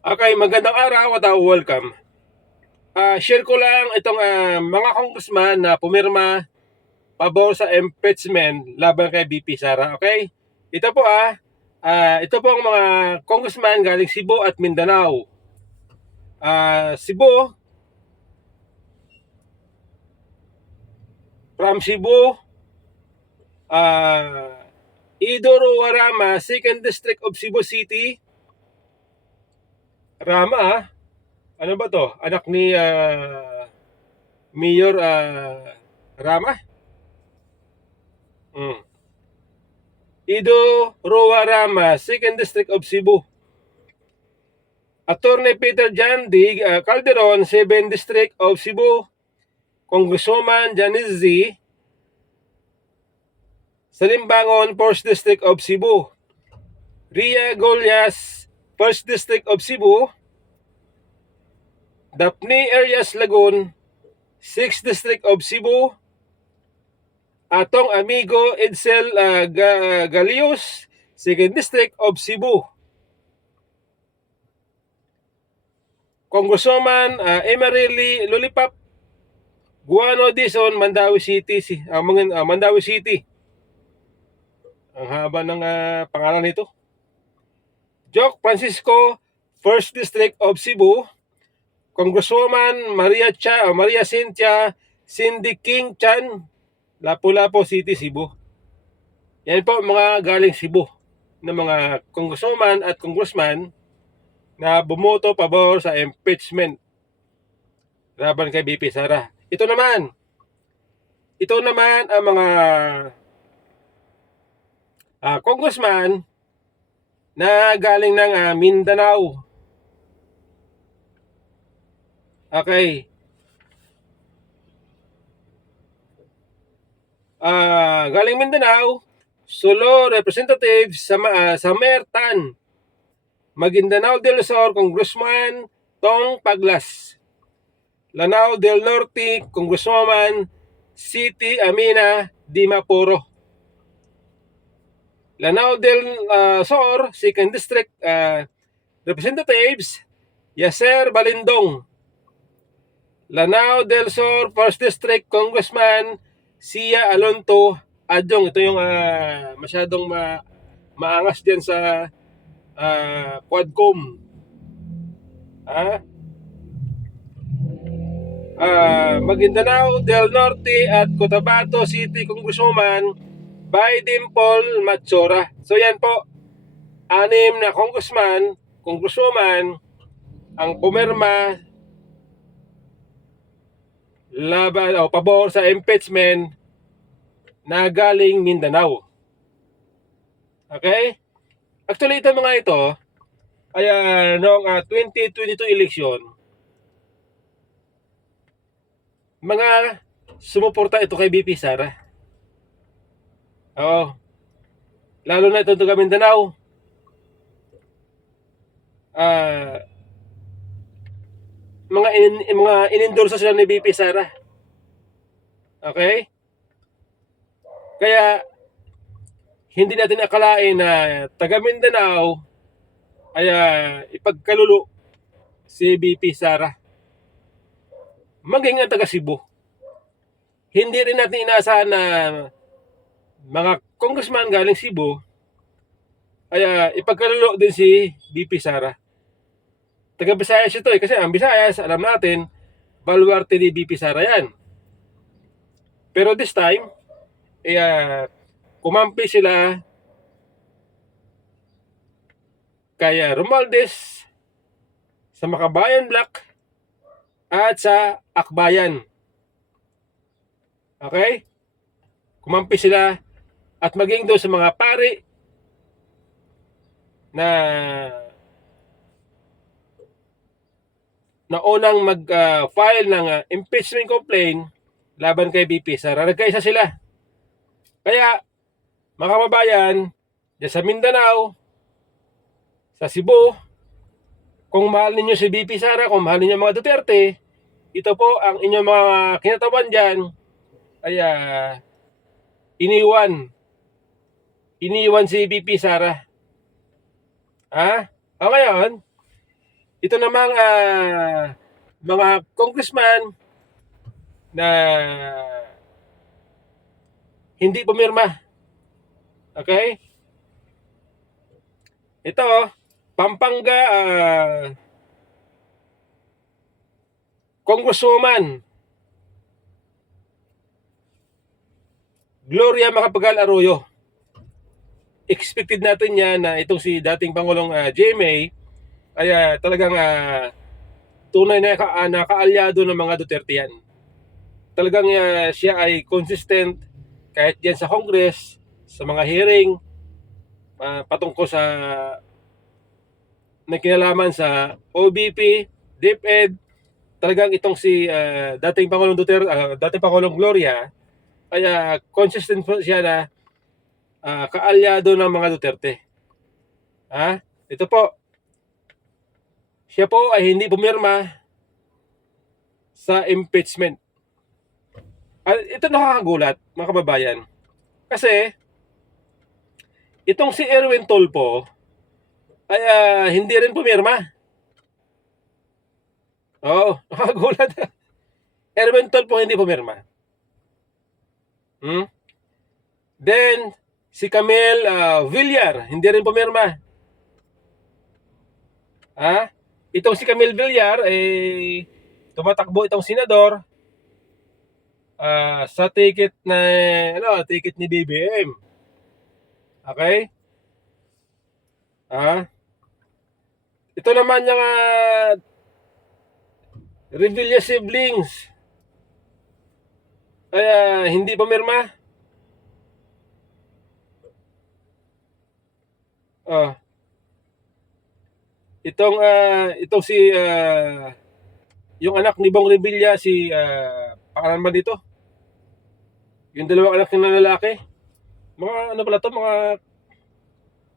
Okay, magandang araw at welcome. Share ko lang itong mga congressman na pumirma pabor sa impeachment laban kay BP Sara. Okay? Ito po ito po ang mga congressman galing Cebu at Mindanao. Cebu, from Cebu, uh, Idoro Warama, 2nd District of Cebu City. Rama, ano ba to? Anak ni Mayor Rama? Ido Rowarama, 2nd District of Cebu. Attorney Peter Jan D. Calderon, 7th District of Cebu. Congresswoman Janice Z. Salimbangon, 1st District of Cebu. Ria Golias, 1st District of Cebu. Daphne Arias Lagun, 6th District of Cebu. Atong amigo Edsel Galios, 2nd District of Cebu. Congresswoman Emerili Lollipop Guano Dizon, Mandawi City. Mandawi City. Ang haba ng pangalan nito. Joke Francisco, 1st District of Cebu. Congresswoman Maria Cynthia Cindy King Chan, Lapu-Lapu City, Cebu. Yan po mga galing Cebu na mga congresswoman at congressman na bumoto pabor sa impeachment laban kay BP Sara. Ito naman ang mga congressman na galing ng Mindanao. Okay. Galing Mindanao, solo representative sa Mertan, Maguindanao del Sur, Congressman Tong Paglas. Lanao del Norte, Congresswoman Siti Amina Dimapuro. Lanao del Sur, 2nd District Representatives Yasser Balindong. Lanao del Sur, 1st District Congressman Sia Alonto Adjong. Ito yung masyadong maangas dyan sa Quadcom. Maguindanao del Norte at Cotabato City Congresswoman by Dimple Machora. So yan po, 6 na congresswoman ang pumirma laban o pabor sa impeachment na galing Mindanao. Okay? Actually, ito mga ito ay noong 2022 election, mga sumuporta ito kay BP Sara. Oo. Lalo na ito taga Mindanao. Mga inendorso sila ni BP Sara. Okay? Kaya hindi natin akalain na taga Mindanao ay ipagkalulo si BP Sara. Maging ang taga Cebu. Hindi rin natin inaasahan na mga congressman galing Cebu ay ipagkalulo din si BP Sara. Taga Visayas ito kasi ang Visayas, alam natin, baluarte ni BP Sara yan. Pero this time, kumampi sila kay Romualdez sa Makabayan Black at sa Akbayan. Okay? Kumampi sila at maging doon sa mga pari na unang mag-file ng impeachment complaint laban kay BP Sara. Nagkaisa sila. Kaya, mga kababayan, dyan sa Mindanao, sa Cebu, kung mahal ninyo si BP Sara, kung mahal ninyo mga Duterte, ito po ang inyong mga kinatawan dyan ay iniwan si BP Sara. O ngayon, Ito namang mga congressman na hindi pumirma. Okay? Ito, Pampanga Congresswoman Gloria Macapagal Arroyo. Expected natin yan na itong si dating Pangulong GMA ay talagang tunay na kaalyado ng mga Duterte yan. Talagang siya ay consistent kahit diyan sa Congress, sa mga hearing patungkol sa kinalaman sa OBP, DepEd. Talagang itong si dating Pangulong Duterte, dating Pangulong Gloria ay consistent po siya na kaalyado ng mga Duterte. Ito po, siya po ay hindi pumirma sa impeachment. Ito nakakagulat, mga kababayan. Kasi, itong si Erwin Tulfo ay hindi rin pumirma. Oo, nakakagulat. Erwin Tulfo hindi pumirma. Then, si Camille Villar, hindi rin pumirma. Itong si Camille Villar, tumatakbo itong senador sa ticket ni BBM. Okay? Ito naman yung Revilla siblings ay hindi pumirma. Itong si yung anak ni Bong Revilla, si pangalan ba dito? Yung dalawang anak niya na lalaki. Mga ano pala to? Mga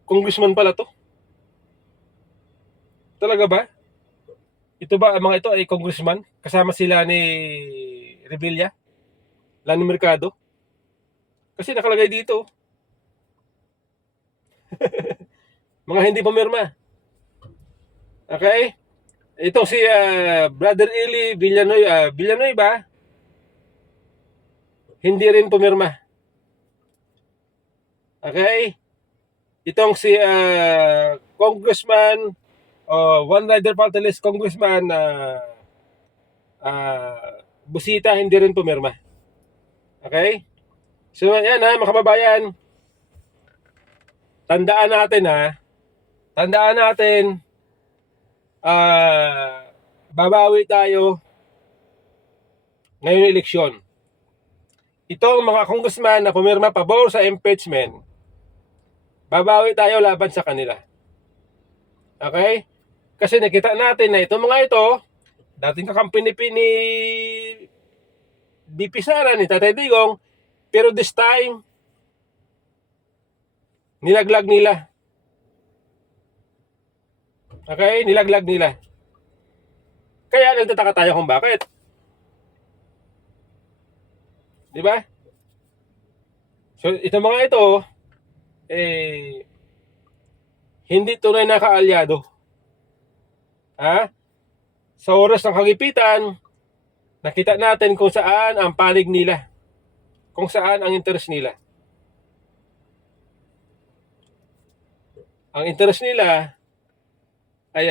congressman pala to. Talaga ba? Ito ba, mga ito ay congressman? Kasama sila ni Revilla? Lani Mercado? Kasi nakalagay dito. Mga hindi pumirma. Okay? Itong si Brother Eli Villanueva, hindi rin pumirma. Okay? Itong si Congressman One Rider Party List Congressman Busita, hindi rin pumirma. Okay? So yan mga kababayan, tandaan natin babawi tayo ngayong eleksyon. Itong mga congressman na pumirma pabor sa impeachment, babawi tayo laban sa kanila. Okay? Kasi nakita natin na itong mga ito, dating kakampi ni BP Sara, ni Tatay Digong, pero this time, nilaglag nila. Okay? Nilaglag nila. Kaya nagtataka tayo kung bakit. Di ba? So, itong mga ito, hindi tunay na kaalyado. Sa oras ng kagipitan, nakita natin kung saan ang panig nila. Kung saan ang interest nila. Ang interest nila ay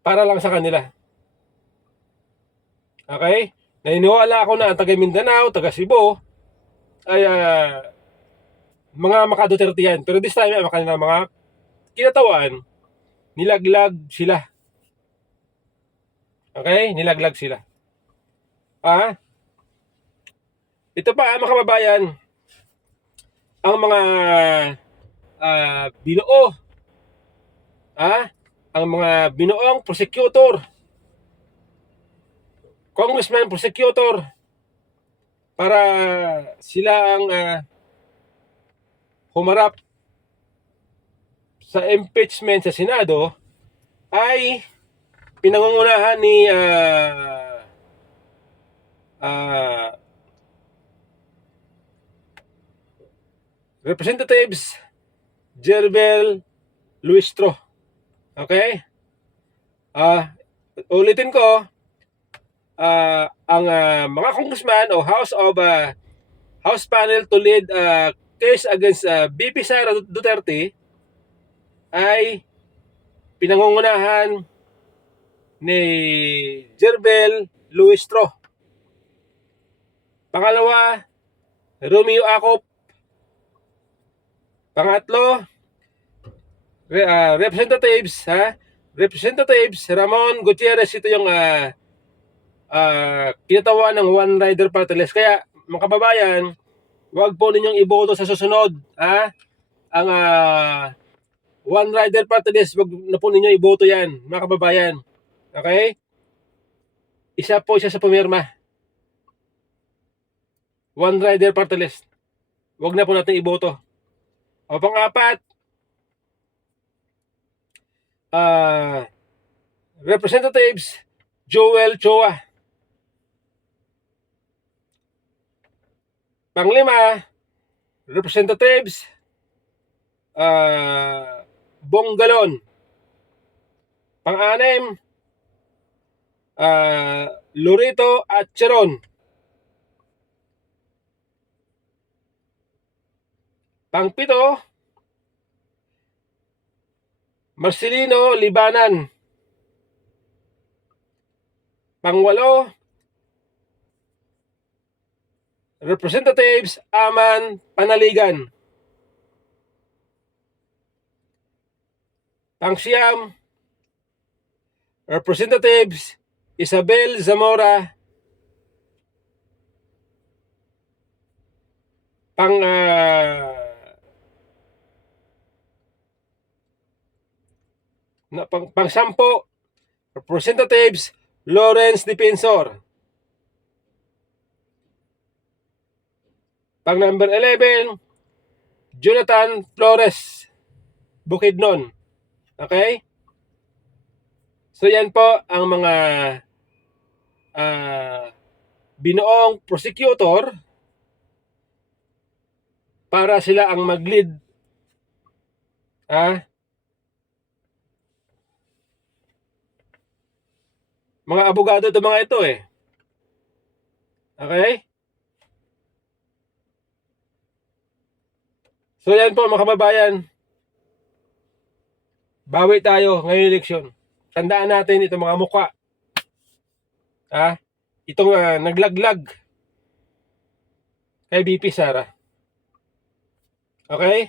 para lang sa kanila. Okay? Naniniwala ako na ang taga Mindanao, taga Cebu ay mga maka-Duterte yan. Pero this time, ang kanilang mga kinatawan, nilaglag sila. Okay? Nilaglag sila. Ito pa mga kababayan, ang mga binuo, ang mga binuong prosecutor, congressman, prosecutor, para sila ang humarap sa impeachment sa Senado, ay pinangungunahan ni Representatives Jerbel Luistro. Okay? Ulitin ko, ang mga congressman o House panel to lead case against BP Sara Duterte ay pinangungunahan ni Jerbel Luistro. Pangalawa, Romeo Acop. Pangatlo, Representatives Ramon Gutierrez. Ito yung kinatawa ng One Rider Party List. Kaya mga kababayan, wag po ninyong iboto sa susunod. Ang One Rider Party List, wag na po ninyo iboto yan, mga kababayan. Okay? Isa sa pumirma. One Rider Party List. Wag na po natin iboto. O pang-apat, Representatives Joel Choa. Panglima, Representatives Bonggalon. Pang-anim, Lorito at Cheron. Pang-pito, Marcelino Libanan. Pang-walo, Representatives Aman Panaligan. Pang-siyam, Representatives Isabel Zamora. Pang-sampo, Representatives Lawrence Defensor. Pang-number 11, Jonathan Flores Bukidnon. Okay? So yan po ang mga binuong prosecutor para sila ang mag-lead. Mga abogado ito mga ito eh. Okay? So yan po mga kababayan. Bawi tayo ngayong eleksyon. Tandaan natin itong mga mukha. Itong naglaglag kay BP Sara. Okay?